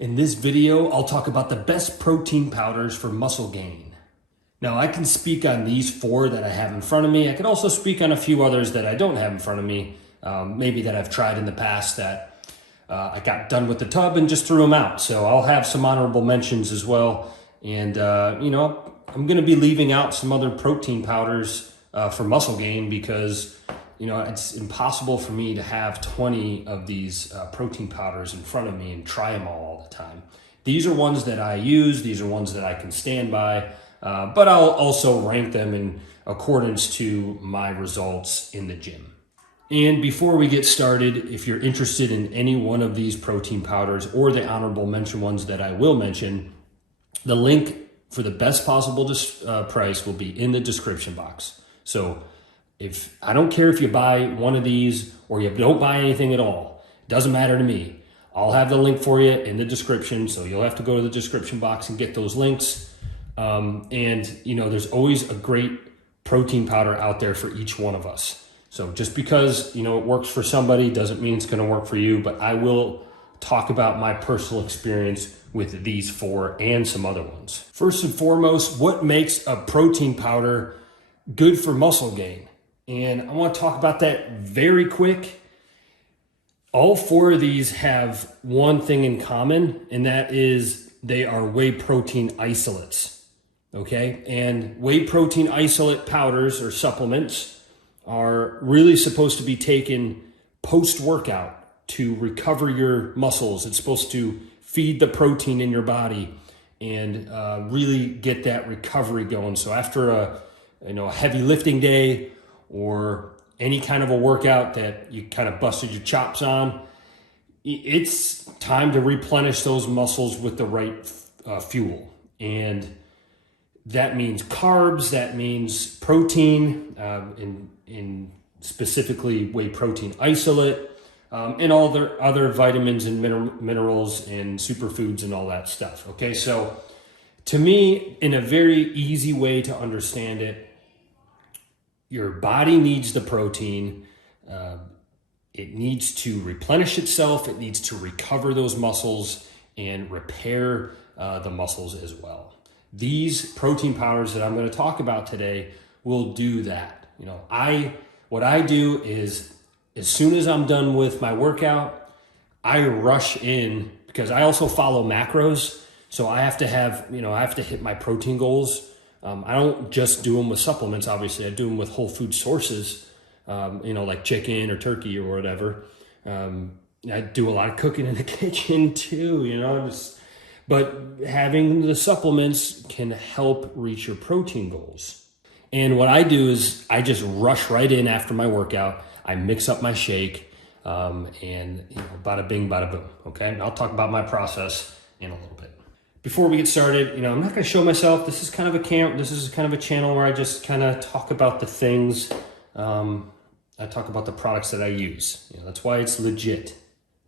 In this video, I'll talk about the best protein powders for muscle gain. Now, I can speak on these 4 that I have in front of me. I can also speak on a few others that I don't have in front of me, maybe that I've tried in the past that I got done with the tub and just threw them out. So I'll have some honorable mentions as well. And, I'm going to be leaving out some other protein powders for muscle gain because it's impossible for me to have 20 of these protein powders in front of me and try them all the time. These are ones that I use. These are ones that I can stand by, but I'll also rank them in accordance to my results in the gym. And before we get started, if you're interested in any one of these protein powders or the honorable mention ones that I will mention, the link for the best possible price will be in the description box. So I don't care if you buy one of these or you don't buy anything at all, it doesn't matter to me. I'll have the link for you in the description, so you'll have to go to the description box and get those links. There's always a great protein powder out there for each one of us. So just because, it works for somebody doesn't mean it's gonna work for you, but I will talk about my personal experience with these 4 and some other ones. First and foremost, what makes a protein powder good for muscle gain? And I want to talk about that very quick. All 4 of these have one thing in common, and that is they are whey protein isolates. Okay? And whey protein isolate powders or supplements are really supposed to be taken post-workout to recover your muscles. It's supposed to feed the protein in your body and really get that recovery going. So after a heavy lifting day, or any kind of a workout that you kind of busted your chops on, it's time to replenish those muscles with the right fuel. And that means carbs, that means protein, in specifically whey protein isolate, and all the other vitamins and minerals and superfoods and all that stuff. Okay, so to me, in a very easy way to understand it, your body needs the protein. It needs to replenish itself. It needs to recover those muscles and repair the muscles as well. These protein powders that I'm going to talk about today will do that. What I do is, as soon as I'm done with my workout, I rush in because I also follow macros. So I have to hit my protein goals. I don't just do them with supplements, obviously. I do them with whole food sources, like chicken or turkey or whatever. I do a lot of cooking in the kitchen too, but having the supplements can help reach your protein goals. And what I do is I just rush right in after my workout. I mix up my shake, and bada bing, bada boom. Okay, and I'll talk about my process in a little bit. Before we get started, I'm not going to show myself. This is kind of a channel where I just kind of talk about the things. I talk about the products that I use. That's why it's legit.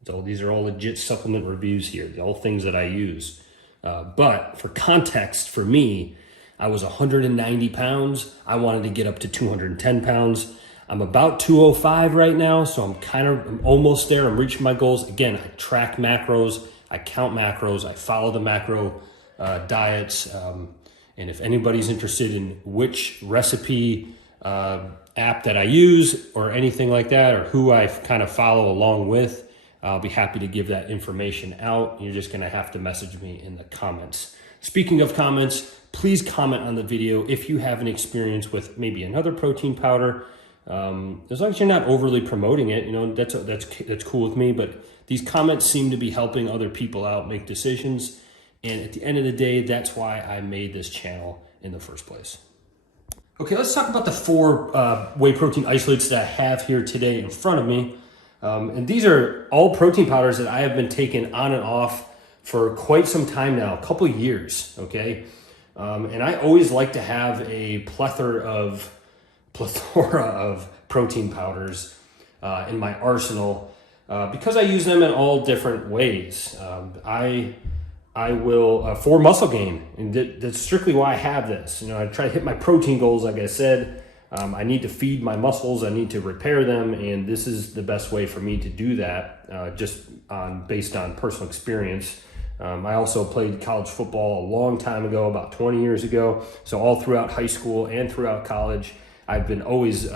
These are all legit supplement reviews here. All things that I use. But for context, for me, I was 190 pounds. I wanted to get up to 210 pounds. I'm about 205 right now, so I'm almost there. I'm reaching my goals. Again, I track macros. I count macros. I follow the macro diets. And if anybody's interested in which recipe app that I use or anything like that, or who I kind of follow along with, I'll be happy to give that information out. You're just going to have to message me in the comments. Speaking of comments, please comment on the video if you have an experience with maybe another protein powder. As long as you're not overly promoting it, that's cool with me, but these comments seem to be helping other people out make decisions. And at the end of the day, that's why I made this channel in the first place. Okay, let's talk about the 4 whey protein isolates that I have here today in front of me. And these are all protein powders that I have been taking on and off for quite some time now, a couple years, okay? And I always like to have a plethora of protein powders in my arsenal because I use them in all different ways. I will for muscle gain, and that's strictly why I have this. I try to hit my protein goals, like I said. I need to feed my muscles. I need to repair them, and this is the best way for me to do that, just based on personal experience. I also played college football a long time ago, about 20 years ago. So all throughout high school and throughout college, I've been always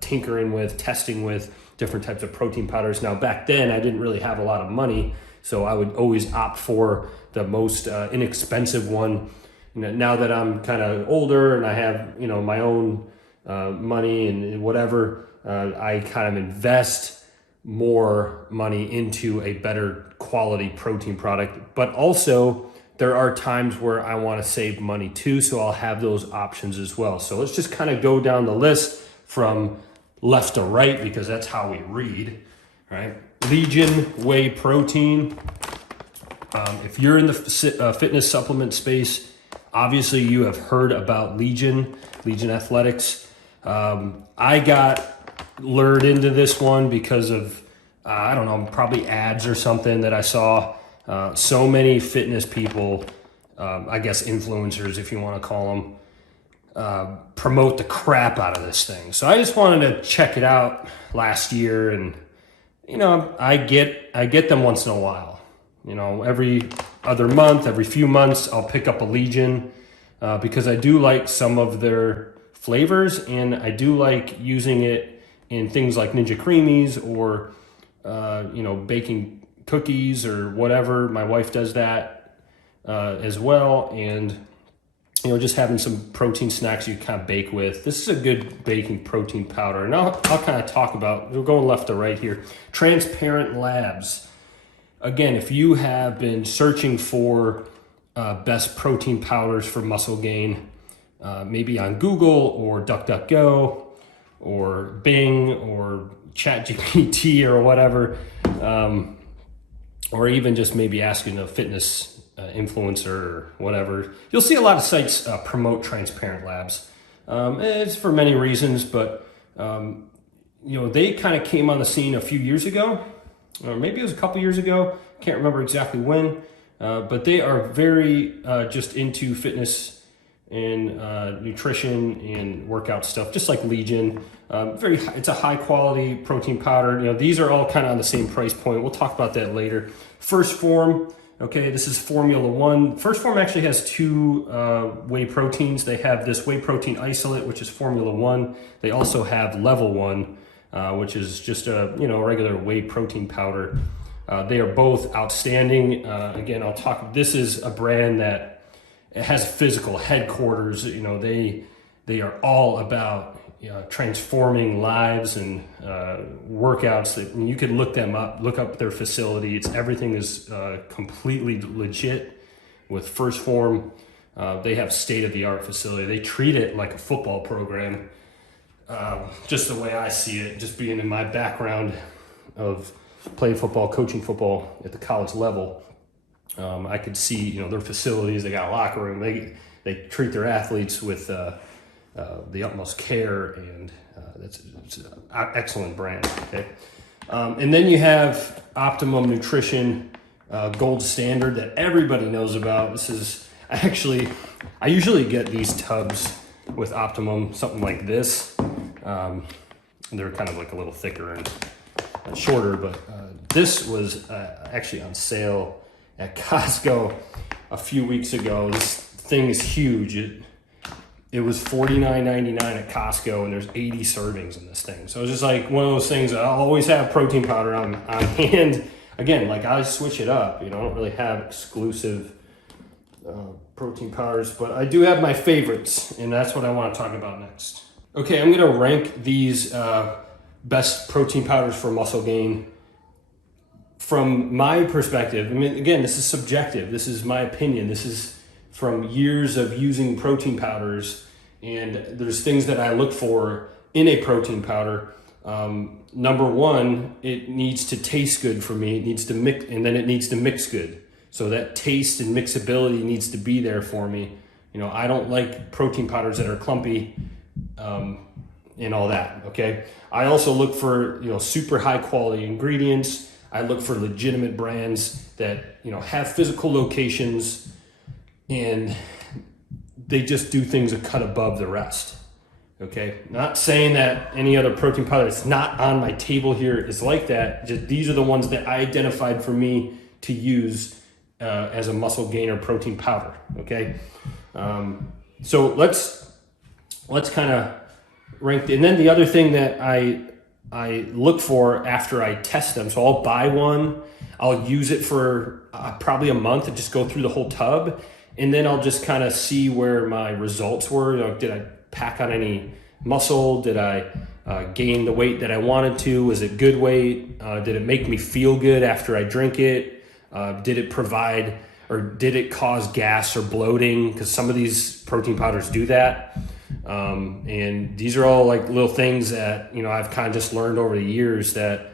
tinkering with, testing with different types of protein powders. Now back then, I didn't really have a lot of money, so I would always opt for the most inexpensive one. Now that I'm kind of older and I have, my own money and whatever, I kind of invest more money into a better quality protein product. But also there are times where I want to save money too, so I'll have those options as well. So let's just kind of go down the list from left to right, because that's how we read, right? Legion Whey Protein. If you're in the fitness supplement space, obviously you have heard about Legion Athletics. I got lured into this one because of, I don't know, probably ads or something that I saw. So many fitness people, I guess influencers, if you want to call them, promote the crap out of this thing. So I just wanted to check it out last year, and I get them once in a while. Every other month, every few months, I'll pick up a Legion because I do like some of their flavors, and I do like using it in things like Ninja Creamies or, baking cookies or whatever. My wife does that as well. And, just having some protein snacks you kind of bake with. This is a good baking protein powder. And I'll kind of talk about, we're going left to right here. Transparent Labs. Again, if you have been searching for best protein powders for muscle gain, maybe on Google or DuckDuckGo, or Bing or ChatGPT or whatever, or even just maybe asking a fitness influencer or whatever, you'll see a lot of sites promote Transparent Labs. It's for many reasons, but they kind of came on the scene a few years ago, or maybe it was a couple years ago. Can't remember exactly when, but they are very just into fitness and nutrition and workout stuff, just like Legion. It's a high quality protein powder. These are all kind of on the same price point. We'll talk about that later. First Form, okay, this is Formula One. First Form actually has two whey proteins. They have this whey protein isolate, which is Formula One. They also have Level One, which is just a regular whey protein powder. They are both outstanding. Again, this is a brand that it has physical headquarters. They are all about transforming lives and workouts. And you can look them up, look up their facility. Everything is completely legit with First Form. They have state-of-the-art facility. They treat it like a football program, just the way I see it, just being in my background of playing football, coaching football at the college level. I could see, their facilities. They got a locker room. They treat their athletes with the utmost care, and it's an excellent brand. Okay, and then you have Optimum Nutrition Gold Standard that everybody knows about. I usually get these tubs with Optimum, something like this. They're kind of like a little thicker and shorter, but this was actually on sale at Costco a few weeks ago. This thing is huge. It was $49.99 at Costco, and there's 80 servings in this thing. So it's just like one of those things. I'll always have protein powder on hand. Again, like I switch it up. I don't really have exclusive protein powders, but I do have my favorites, and that's what I want to talk about next. Okay, I'm gonna rank these best protein powders for muscle gain from my perspective. Again, this is subjective. This is my opinion. This is from years of using protein powders, and there's things that I look for in a protein powder. Number one, it needs to taste good for me. It needs to mix, and then it needs to mix good. So that taste and mixability needs to be there for me. I don't like protein powders that are clumpy and all that. Okay. I also look for super high quality ingredients. I look for legitimate brands that have physical locations, and they just do things a cut above the rest. Okay, not saying that any other protein powder that's not on my table here is like that. Just these are the ones that I identified for me to use as a muscle gainer protein powder. Okay, so let's kind of rank. And then the other thing that I look for after I test them, so I'll buy one, I'll use it for probably a month and just go through the whole tub, and then I'll just kind of see where my results were. You know, did I pack on any muscle? Did I gain the weight that I wanted to? Was it good weight? Did it make me feel good after I drink it? Did it provide, or did it cause gas or bloating? Because some of these protein powders do that. And these are all like little things that, you know, I've kind of just learned over the years that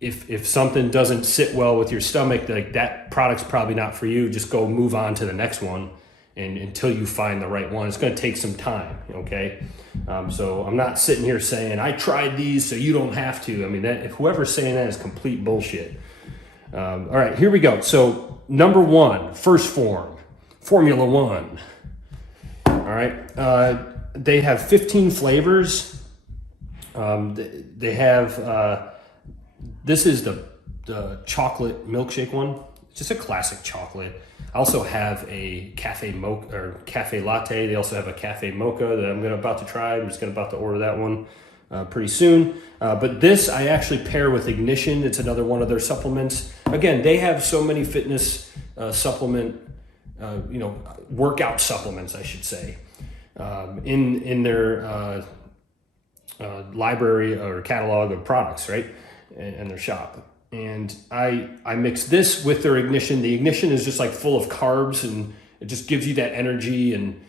if something doesn't sit well with your stomach, like that product's probably not for you. Just go move on to the next one, and until you find the right one. It's going to take some time. Okay. So I'm not sitting here saying I tried these so you don't have to. I mean, that if whoever's saying that is complete bullshit. All right, here we go. So number one, First Form, Formula One. All right. They have 15 flavors. They have, this is the chocolate milkshake one. It's just a classic chocolate. I also have a cafe mocha or cafe latte. They also have a cafe mocha that I'm about to try. I'm just about to order that one pretty soon. But this I actually pair with Ignition. It's another one of their supplements. Again, they have so many fitness supplement, workout supplements, I should say, in their library or catalog of products, right? And their shop. And I mix this with their Ignition. The Ignition is just like full of carbs, and it just gives you that energy, and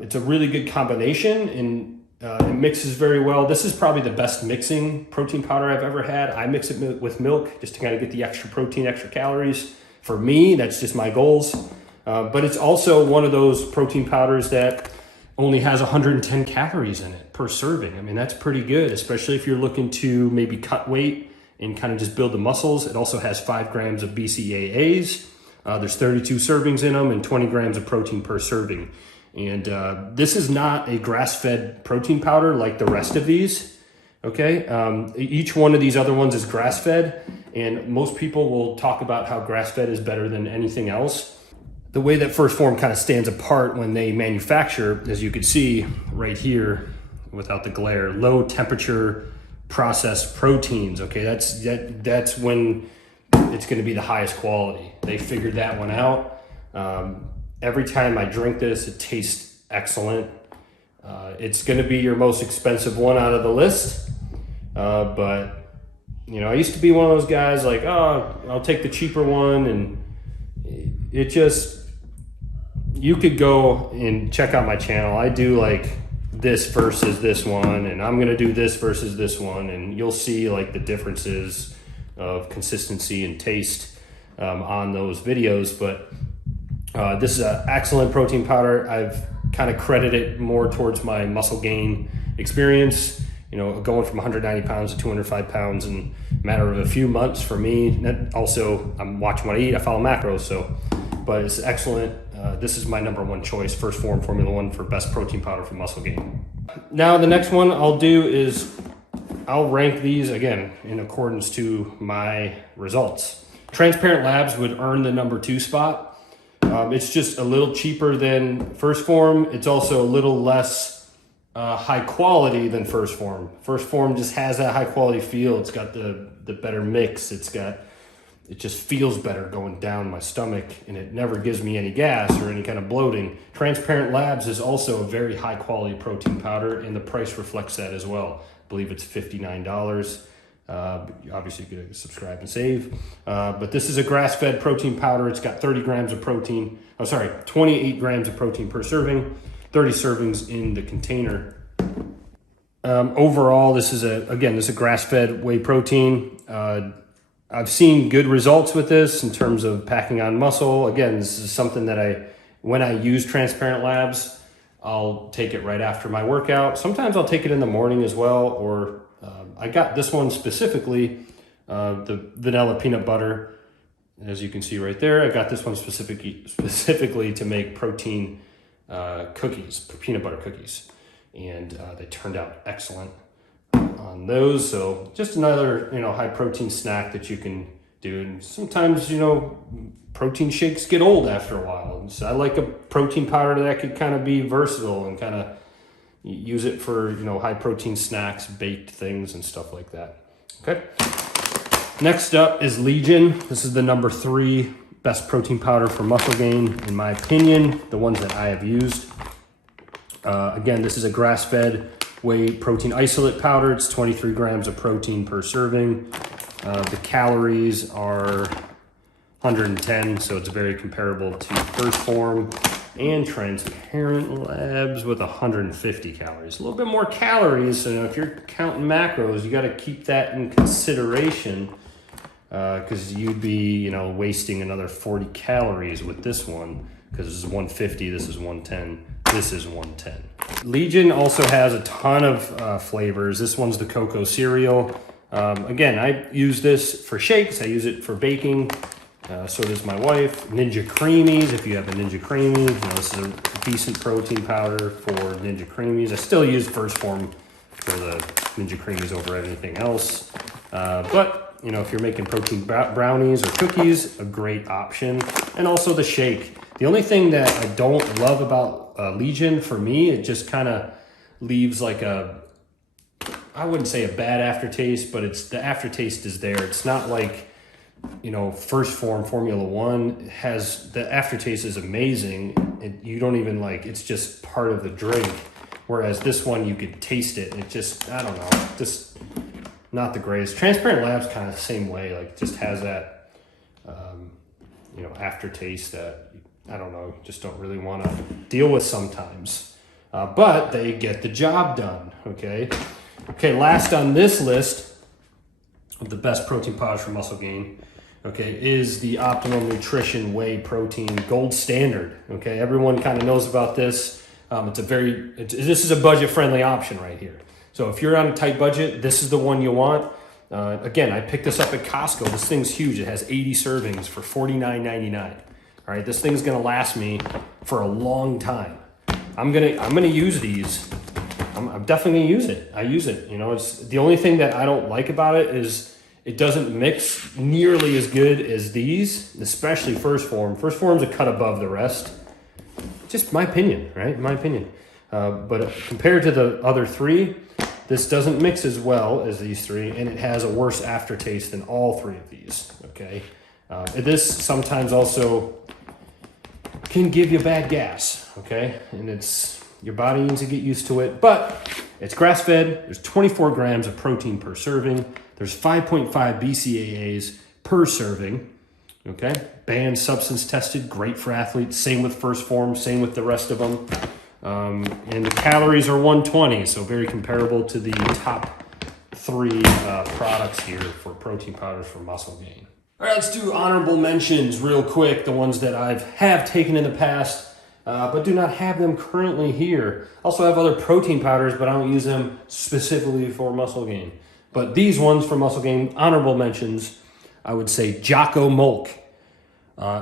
it's a really good combination, and it mixes very well. This is probably the best mixing protein powder I've ever had. I mix it with milk just to kind of get the extra protein, extra calories. For me, that's just my goals. But it's also one of those protein powders that only has 110 calories in it per serving. I mean, that's pretty good, especially if you're looking to maybe cut weight and kind of just build the muscles. It also has 5 grams of BCAAs. There's 32 servings in them and 20 grams of protein per serving. And this is not a grass-fed protein powder like the rest of these, okay? Each one of these other ones is grass-fed, and most people will talk about how grass-fed is better than anything else. The way that First Form kind of stands apart when they manufacture, as you can see right here without the glare, low temperature processed proteins, okay? That's when it's gonna be the highest quality. They figured that one out. Every time I drink this, it tastes excellent. It's gonna be your most expensive one out of the list. But, you know, I used to be one of those guys like, oh, I'll take the cheaper one. And it just, you could go and check out my channel. I do like this versus this one, and I'm gonna do this versus this one. And you'll see like the differences of consistency and taste on those videos. But this is an excellent protein powder. I've kind of credited more towards my muscle gain experience, you know, going from 190 pounds to 205 pounds in a matter of a few months for me. Also, I'm watching what I eat. I follow macros, but it's excellent. This is my number one choice, First Form Formula One for best protein powder for muscle gain. Now, the next one I'll do is I'll rank these again in accordance to my results. Transparent Labs would earn the number 2 spot. It's just a little cheaper than First Form. It's also a little less high quality than First Form. First Form just has that high quality feel. It's got the better mix. It just feels better going down my stomach, and it never gives me any gas or any kind of bloating. Transparent Labs is also a very high quality protein powder, and the price reflects that as well. I believe it's $59. Obviously you could subscribe and save, but this is a grass-fed protein powder. It's got 30 grams of protein, 28 grams of protein per serving, 30 servings in the container. Overall, this is a grass-fed whey protein. I've seen good results with this in terms of packing on muscle. Again, this is something that when I use Transparent Labs, I'll take it right after my workout. Sometimes I'll take it in the morning as well, or I got this one specifically, the vanilla peanut butter, as you can see right there. I got this one specifically to make protein cookies, peanut butter cookies, and they turned out excellent on those. So just another, high protein snack that you can do. And sometimes, protein shakes get old after a while. And so I like a protein powder that could kind of be versatile and kind of use it for, you know, high protein snacks, baked things and stuff like that. Okay. Next up is Legion. This is the number 3 best protein powder for muscle gain, in my opinion, the ones that I have used. Again, this is a grass-fed whey protein isolate powder. It's 23 grams of protein per serving. The calories are 110, so it's very comparable to First Form, and Transparent Labs with 150 calories. A little bit more calories, so if you're counting macros, you got to keep that in consideration, because you'd be, you know, wasting another 40 calories with this one, because this is 150, this is 110, this is 110. Legion also has a ton of flavors. This one's the cocoa cereal. Again, I use this for shakes, I use it for baking. So does my wife. Ninja Creamies, if you have a Ninja Creamy, you know, this is a decent protein powder for Ninja Creamies. I still use First Form for the Ninja Creamies over anything else. But, you know, if you're making protein brownies or cookies, a great option. And also the shake. The only thing that I don't love about Legion, for me, it just kind of leaves like a, I wouldn't say a bad aftertaste, but it's, the aftertaste is there. It's not like, you know, First Form Formula One has, the aftertaste is amazing. You don't even like, it's just part of the drink. Whereas this one, you could taste it. It just, I don't know, just not the greatest. Transparent Labs kind of the same way, like just has that, you know, aftertaste that, I don't know, just don't really want to deal with sometimes. But they get the job done, okay? Okay, last on this list of the best protein powders for muscle gain, okay, is the Optimum Nutrition Whey Protein Gold Standard. Okay, everyone kind of knows about this. This is a budget-friendly option right here. So if you're on a tight budget, this is the one you want. Again, I picked this up at Costco. This thing's huge. It has 80 servings for $49.99. All right, this thing's gonna last me for a long time. I'm gonna use these. I'm definitely gonna use it. I use it. You know, it's the only thing that I don't like about it is it doesn't mix nearly as good as these, especially First Form. First Form's a cut above the rest. Just my opinion, right? My opinion. But compared to the other 3, this doesn't mix as well as these 3, and it has a worse aftertaste than all 3 of these, okay? This sometimes also can give you bad gas, okay? And your body needs to get used to it, but it's grass-fed. There's 24 grams of protein per serving. There's 5.5 BCAAs per serving, okay? Banned, substance tested, great for athletes. Same with First Form, same with the rest of them. And the calories are 120, so very comparable to the top 3 products here for protein powders for muscle gain. All right, let's do honorable mentions real quick, the ones that have taken in the past, but do not have them currently here. Also have other protein powders, but I don't use them specifically for muscle gain. But these ones for muscle gain, honorable mentions, I would say Jocko Mulk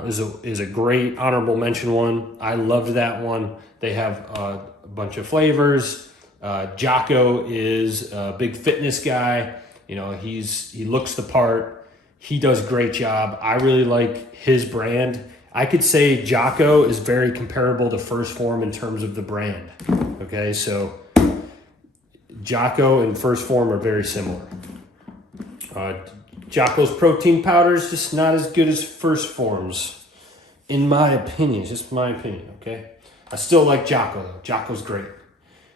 is a great honorable mention one. I loved that one. They have a bunch of flavors. Jocko is a big fitness guy. You know, he looks the part. He does a great job. I really like his brand. I could say Jocko is very comparable to First Form in terms of the brand. Okay, so Jocko and First Form are very similar. Jocko's protein powder is just not as good as First Form's, in my opinion. It's just my opinion, okay? I still like Jocko, though. Jocko's great.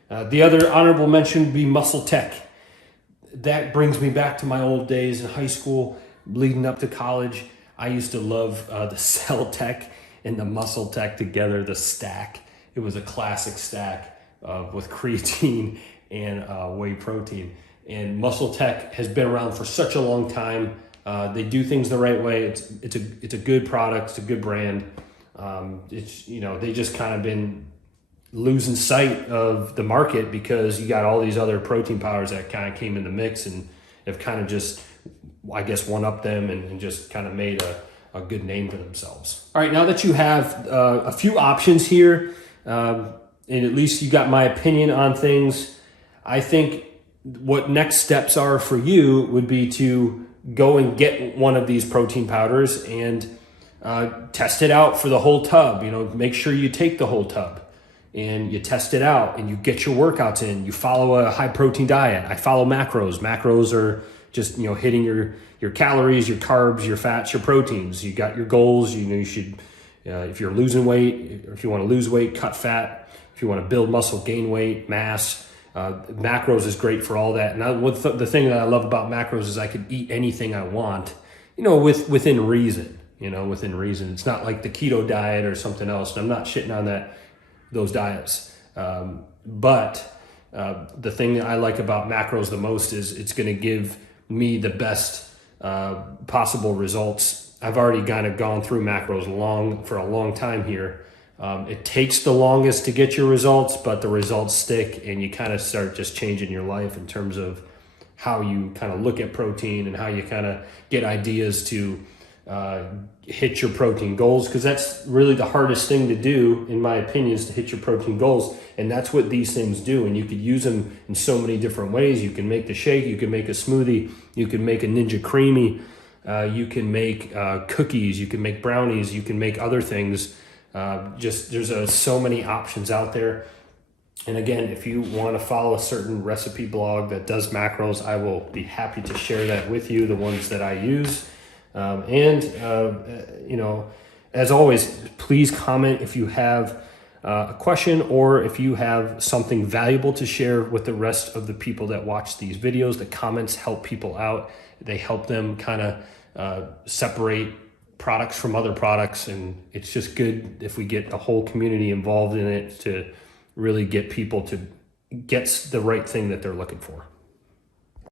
The other honorable mention would be Muscle Tech. That brings me back to my old days in high school, leading up to college. I used to love the Cell Tech and the Muscle Tech together, the stack. It was a classic stack with creatine and whey protein. And Muscle Tech has been around for such a long time. They do things the right way. It's a good product. It's a good brand. They just kind of been losing sight of the market because you got all these other protein powders that kind of came in the mix and have kind of just, I guess, one-up them and just kind of made a good name for themselves. All right, now that you have a few options here, and at least you got my opinion on things, I think what next steps are for you would be to go and get one of these protein powders and test it out for the whole tub. You know, make sure you take the whole tub and you test it out and you get your workouts in. You follow a high protein diet. I follow macros. Macros are just, you know, hitting your calories, your carbs, your fats, your proteins. You got your goals. You know, you should, if you're losing weight, or if you want to lose weight, cut fat. If you want to build muscle, gain weight, mass, macros is great for all that. And the thing that I love about macros is I could eat anything I want, you know, within reason. You know, within reason. It's not like the keto diet or something else. And I'm not shitting on those diets. But the thing that I like about macros the most is it's going to give me the best possible results. I've already kind of gone through macros for a long time here. It takes the longest to get your results, but the results stick, and you kind of start just changing your life in terms of how you kind of look at protein and how you kind of get ideas to hit your protein goals, because that's really the hardest thing to do, in my opinion, is to hit your protein goals. And that's what these things do. And you could use them in so many different ways. You can make the shake, you can make a smoothie, you can make a Ninja Creamy, you can make cookies, you can make brownies, you can make other things. There's so many options out there. And again, if you want to follow a certain recipe blog that does macros, I will be happy to share that with you, the ones that I use. You know, as always, please comment if you have a question, or if you have something valuable to share with the rest of the people that watch these videos. The comments help people out. They help them kind of separate products from other products, and it's just good if we get the whole community involved in it to really get people to get the right thing that they're looking for.